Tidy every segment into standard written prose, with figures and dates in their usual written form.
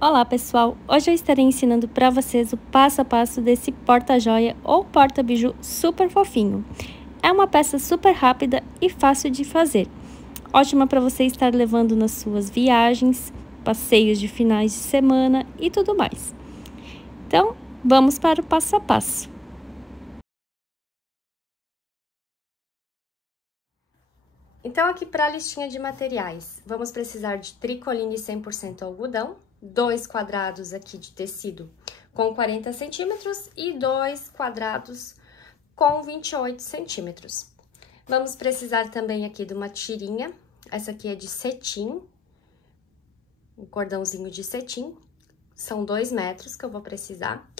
Olá pessoal, hoje eu estarei ensinando para vocês o passo a passo desse porta-joia ou porta-biju super fofinho. É uma peça super rápida e fácil de fazer, ótima para você estar levando nas suas viagens, passeios de finais de semana e tudo mais. Então, vamos para o passo a passo. Então, aqui para a listinha de materiais, vamos precisar de tricoline 100% algodão, 2 quadrados aqui de tecido com 40 centímetros e 2 quadrados com 28 centímetros. Vamos precisar também aqui de uma tirinha, essa aqui é de cetim, um cordãozinho de cetim, são 2 metros que eu vou precisar.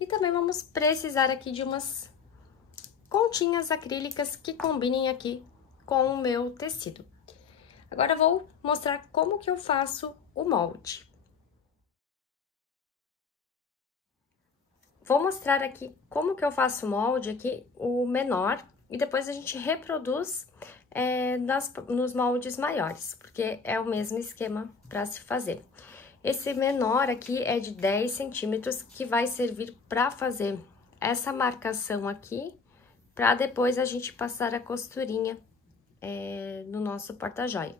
E também vamos precisar aqui de umas continhas acrílicas que combinem aqui com o meu tecido. Agora, eu vou mostrar como que eu faço o molde. Vou mostrar aqui como que eu faço o molde aqui, o menor, e depois a gente reproduz nos moldes maiores, porque é o mesmo esquema para se fazer. Esse menor aqui é de 10 centímetros, que vai servir para fazer essa marcação aqui, para depois a gente passar a costurinha no nosso porta-joia.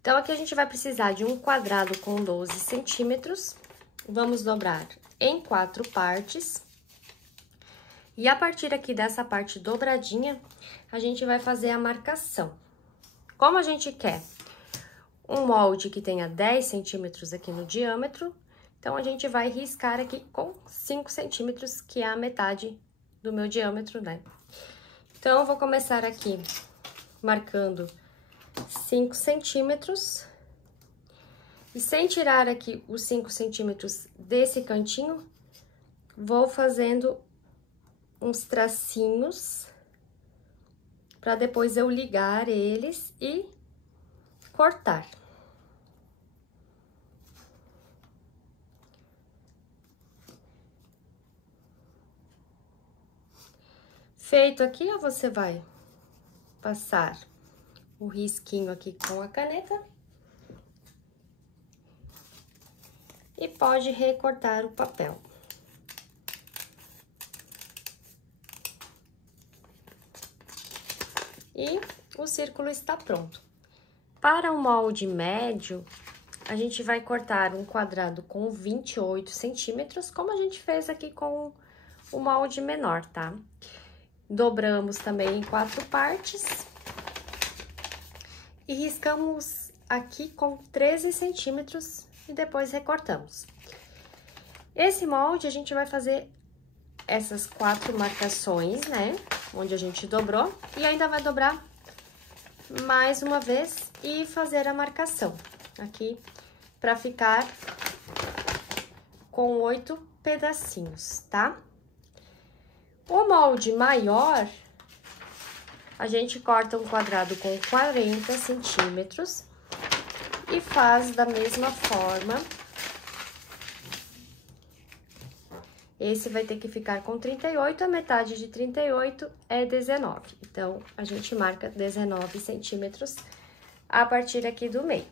Então, aqui a gente vai precisar de um quadrado com 12 centímetros, vamos dobrar em 4 partes. E a partir aqui dessa parte dobradinha, a gente vai fazer a marcação. Como a gente quer um molde que tenha 10 centímetros aqui no diâmetro, então, a gente vai riscar aqui com 5 centímetros, que é a metade do meu diâmetro, né? Então, eu vou começar aqui marcando 5 centímetros. E sem tirar aqui os 5 centímetros desse cantinho, vou fazendo uns tracinhos, para depois eu ligar eles e cortar. Feito aqui, você vai passar o risquinho aqui com a caneta e pode recortar o papel. E o círculo está pronto. Para o molde médio, a gente vai cortar um quadrado com 28 centímetros, como a gente fez aqui com o molde menor, tá? Dobramos também em 4 partes. E riscamos aqui com 13 centímetros e depois recortamos. Esse molde, a gente vai fazer essas 4 marcações, né? Onde a gente dobrou, e ainda vai dobrar mais uma vez e fazer a marcação aqui, para ficar com 8 pedacinhos, tá? O molde maior, a gente corta um quadrado com 40 centímetros e faz da mesma forma. Esse vai ter que ficar com 38, a metade de 38 é 19. Então, a gente marca 19 centímetros a partir aqui do meio.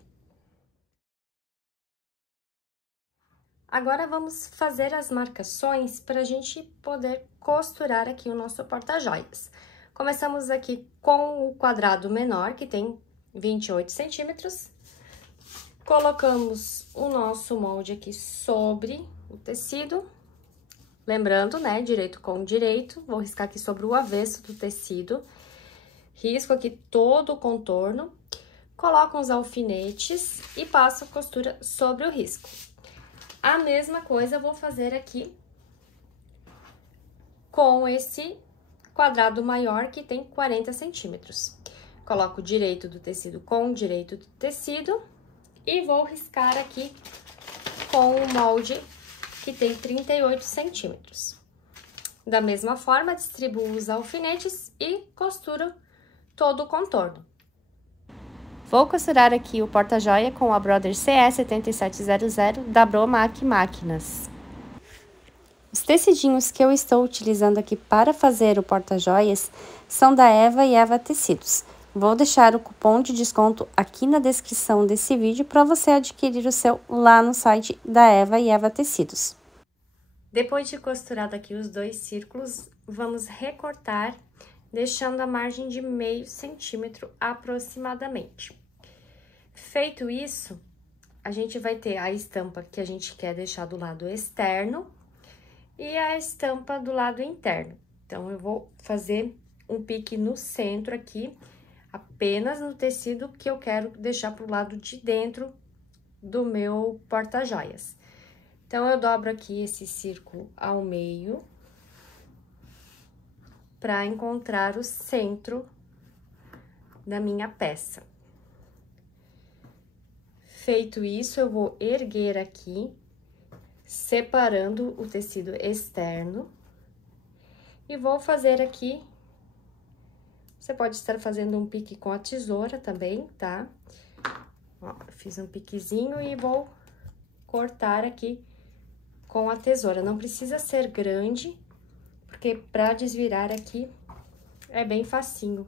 Agora, vamos fazer as marcações para a gente poder costurar aqui o nosso porta-joias. Começamos aqui com o quadrado menor, que tem 28 centímetros. Colocamos o nosso molde aqui sobre o tecido. Lembrando, né, direito com direito, vou riscar aqui sobre o avesso do tecido. Risco aqui todo o contorno, coloco uns alfinetes e passo a costura sobre o risco. A mesma coisa eu vou fazer aqui com esse quadrado maior, que tem 40 centímetros. Coloco o direito do tecido com o direito do tecido e vou riscar aqui com o molde que tem 38 centímetros. Da mesma forma, distribuo os alfinetes e costuro todo o contorno. Vou costurar aqui o porta-joia com a Brother CE 7700 da Bromac Máquinas. Os tecidinhos que eu estou utilizando aqui para fazer o porta-joias são da Eva e Eva Tecidos. Vou deixar o cupom de desconto aqui na descrição desse vídeo para você adquirir o seu lá no site da Eva e Eva Tecidos. Depois de costurado aqui os 2 círculos, vamos recortar, deixando a margem de meio centímetro aproximadamente. Feito isso, a gente vai ter a estampa que a gente quer deixar do lado externo e a estampa do lado interno. Então, eu vou fazer um pique no centro aqui, apenas no tecido que eu quero deixar pro lado de dentro do meu porta-joias. Então, eu dobro aqui esse círculo ao meio para encontrar o centro da minha peça. Feito isso, eu vou erguer aqui, separando o tecido externo. E vou fazer aqui, você pode estar fazendo um pique com a tesoura também, tá? Ó, fiz um piquezinho e vou cortar aqui com a tesoura. Não precisa ser grande, porque pra desvirar aqui é bem facinho.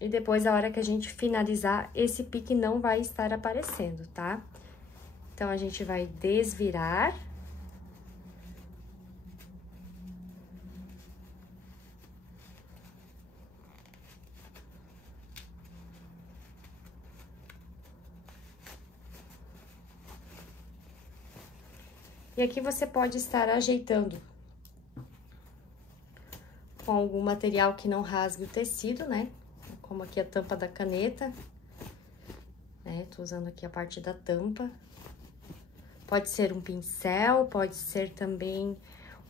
E depois, a hora que a gente finalizar, esse pique não vai estar aparecendo, tá? Então, a gente vai desvirar. E aqui você pode estar ajeitando com algum material que não rasgue o tecido, né? Como aqui a tampa da caneta, né? Tô usando aqui a parte da tampa. Pode ser um pincel, pode ser também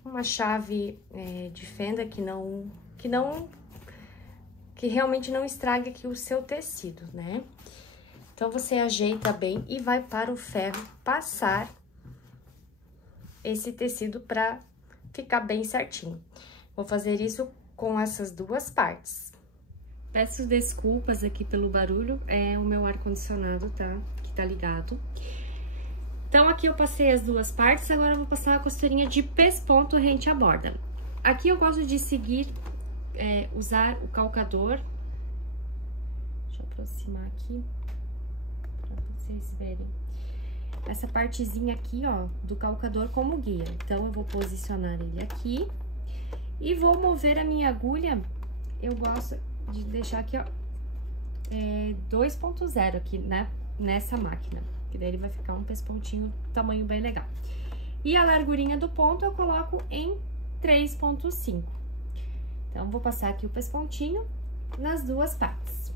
uma chave de fenda que realmente não estrague aqui o seu tecido, né? Então, você ajeita bem e vai para o ferro passar esse tecido pra ficar bem certinho. Vou fazer isso com essas 2 partes. Peço desculpas aqui pelo barulho, é o meu ar-condicionado, tá? Que tá ligado. Então, aqui eu passei as 2 partes, agora eu vou passar a costurinha de pesponto rente à borda. Aqui eu gosto de seguir, usar o calcador. Deixa eu aproximar aqui, pra vocês verem. Essa partezinha aqui, ó, do calcador como guia. Então, eu vou posicionar ele aqui e vou mover a minha agulha. Eu gosto de deixar aqui, ó, 2.0 aqui, né, nessa máquina, que daí ele vai ficar um pespontinho, tamanho bem legal. E a largurinha do ponto eu coloco em 3.5. Então, vou passar aqui o pespontinho nas 2 partes.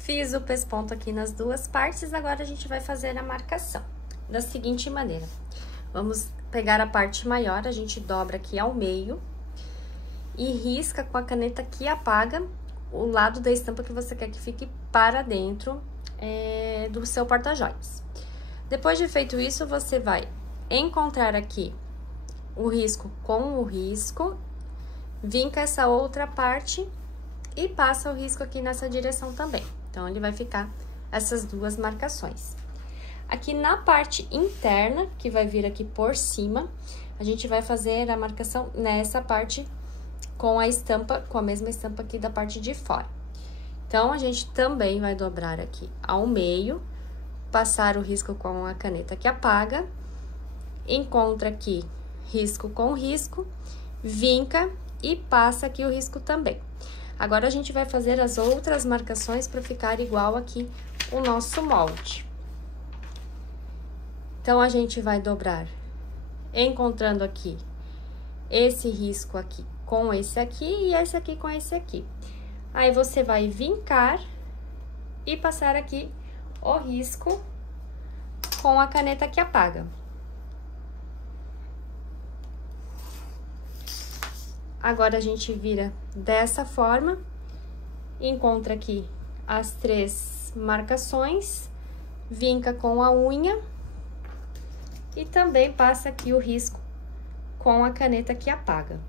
Fiz o pesponto aqui nas 2 partes, agora a gente vai fazer a marcação da seguinte maneira. Vamos pegar a parte maior, a gente dobra aqui ao meio e risca com a caneta que apaga o lado da estampa que você quer que fique para dentro do seu porta-joias. Depois de feito isso, você vai encontrar aqui o risco com o risco, vinca essa outra parte e passa o risco aqui nessa direção também. Então, ele vai ficar essas 2 marcações. Aqui na parte interna, que vai vir aqui por cima, a gente vai fazer a marcação nessa parte com a estampa, com a mesma estampa aqui da parte de fora. Então, a gente também vai dobrar aqui ao meio, passar o risco com a caneta que apaga, encontra aqui risco com risco, vinca e passa aqui o risco também. Agora, a gente vai fazer as outras marcações para ficar igual aqui o nosso molde. Então, a gente vai dobrar, encontrando aqui esse risco aqui com esse aqui e esse aqui com esse aqui. Aí, você vai vincar e passar aqui o risco com a caneta que apaga. Agora, a gente vira dessa forma, encontra aqui as 3 marcações, vinca com a unha e também passa aqui o risco com a caneta que apaga.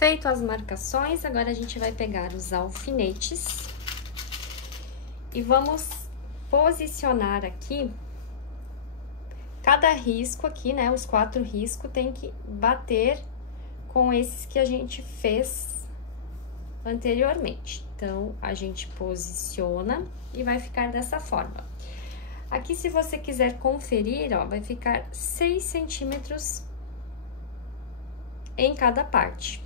Feito as marcações, agora a gente vai pegar os alfinetes e vamos posicionar aqui. Cada risco aqui, né, os 4 riscos tem que bater com esses que a gente fez anteriormente. Então, a gente posiciona e vai ficar dessa forma. Aqui, se você quiser conferir, ó, vai ficar 6 centímetros em cada parte.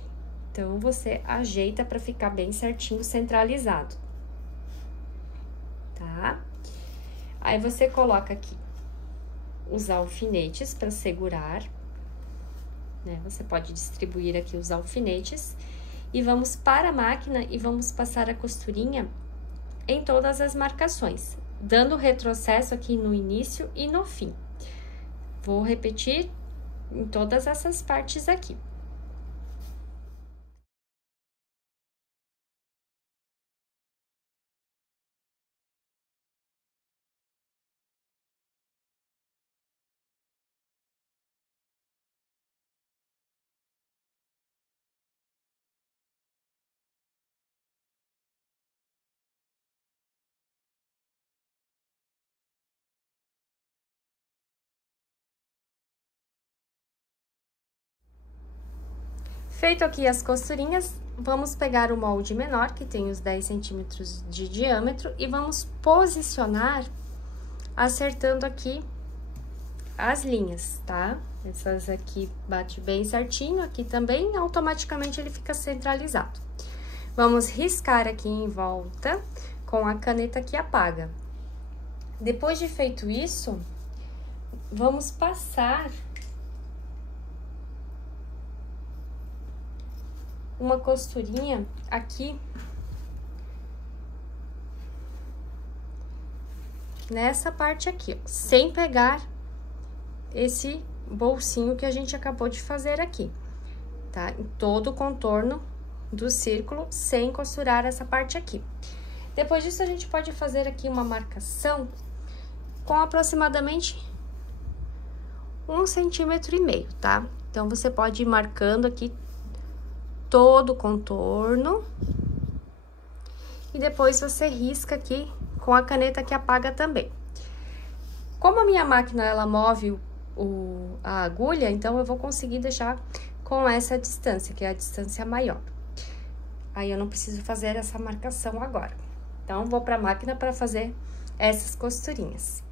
Então, você ajeita para ficar bem certinho, centralizado, tá? Aí, você coloca aqui os alfinetes para segurar, né? Você pode distribuir aqui os alfinetes e vamos para a máquina e vamos passar a costurinha em todas as marcações, dando retrocesso aqui no início e no fim. Vou repetir em todas essas partes aqui. Feito aqui as costurinhas, vamos pegar o molde menor, que tem os 10 centímetros de diâmetro, e vamos posicionar acertando aqui as linhas, tá? Essas aqui bate bem certinho, aqui também, automaticamente ele fica centralizado. Vamos riscar aqui em volta com a caneta que apaga. Depois de feito isso, vamos passar uma costurinha aqui nessa parte aqui, ó, sem pegar esse bolsinho que a gente acabou de fazer aqui, tá? Em todo o contorno do círculo, sem costurar essa parte aqui. Depois disso, a gente pode fazer aqui uma marcação com aproximadamente 1,5 centímetros, tá? Então, você pode ir marcando aqui todo o contorno e depois você risca aqui com a caneta que apaga também. Como a minha máquina ela move a agulha, então eu vou conseguir deixar com essa distância, que é a distância maior. Aí eu não preciso fazer essa marcação agora. Então, vou para a máquina para fazer essas costurinhas.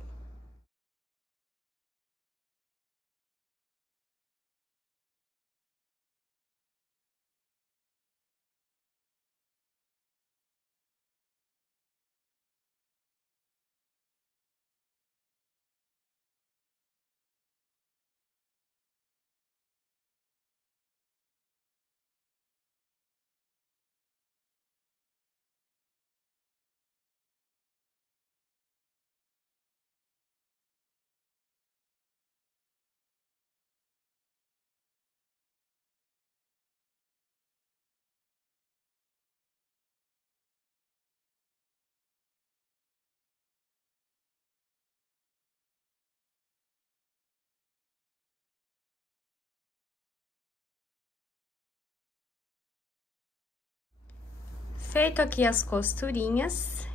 Feito aqui as costurinhas,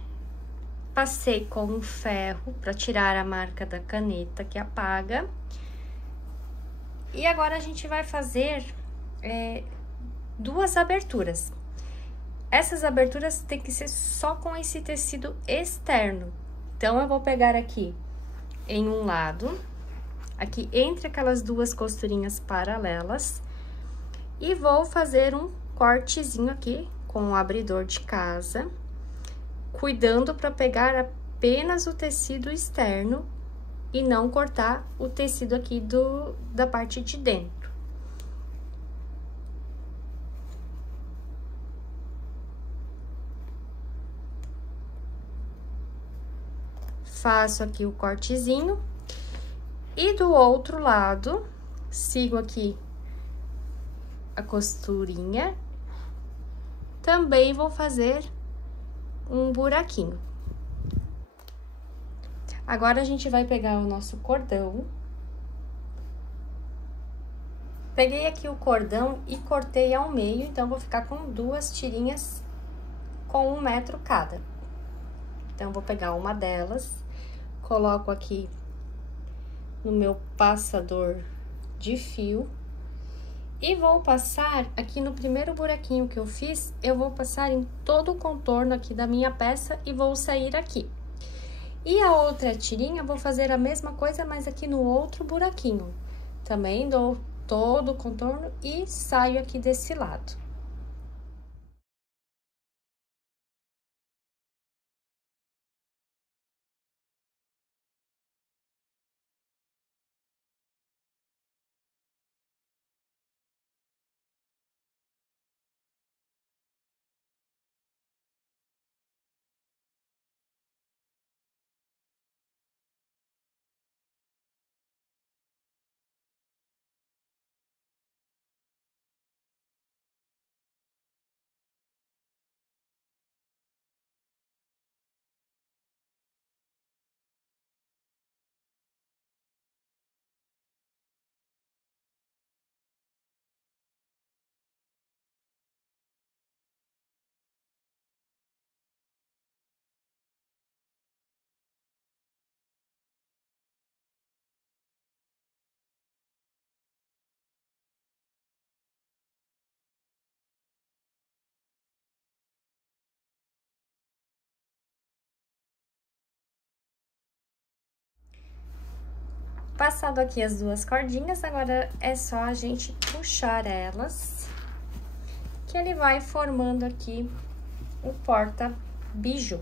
passei com um ferro para tirar a marca da caneta que apaga. E agora a gente vai fazer 2 aberturas. Essas aberturas tem que ser só com esse tecido externo. Então, eu vou pegar aqui em um lado, aqui entre aquelas 2 costurinhas paralelas, e vou fazer um cortezinho aqui com o abridor de casa, cuidando para pegar apenas o tecido externo e não cortar o tecido aqui da parte de dentro. Faço aqui o cortezinho e do outro lado, sigo aqui a costurinha. Também vou fazer um buraquinho. Agora, a gente vai pegar o nosso cordão, Peguei aqui o cordão e cortei ao meio, então vou ficar com 2 tirinhas com 1 metro cada. Então, vou pegar uma delas, coloco aqui no meu passador de fio e vou passar aqui no primeiro buraquinho que eu fiz, eu vou passar em todo o contorno aqui da minha peça e vou sair aqui. E a outra tirinha, vou fazer a mesma coisa, mas aqui no outro buraquinho. Também dou todo o contorno e saio aqui desse lado. Passado aqui as 2 cordinhas, agora é só a gente puxar elas, que ele vai formando aqui o porta-biju.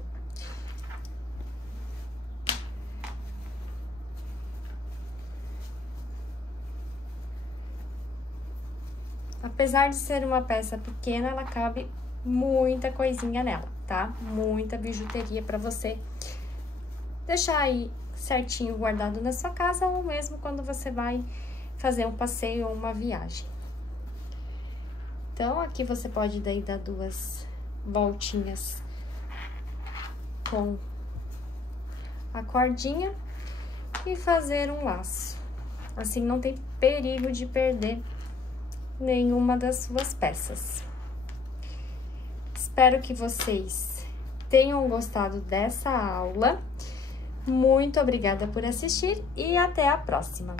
Apesar de ser uma peça pequena, ela cabe muita coisinha nela, tá? Muita bijuteria pra você deixar aí certinho guardado na sua casa, ou mesmo quando você vai fazer um passeio ou uma viagem. Então, aqui você pode daí dar 2 voltinhas com a cordinha e fazer um laço. Assim, não tem perigo de perder nenhuma das suas peças. Espero que vocês tenham gostado dessa aula. Muito obrigada por assistir e até a próxima!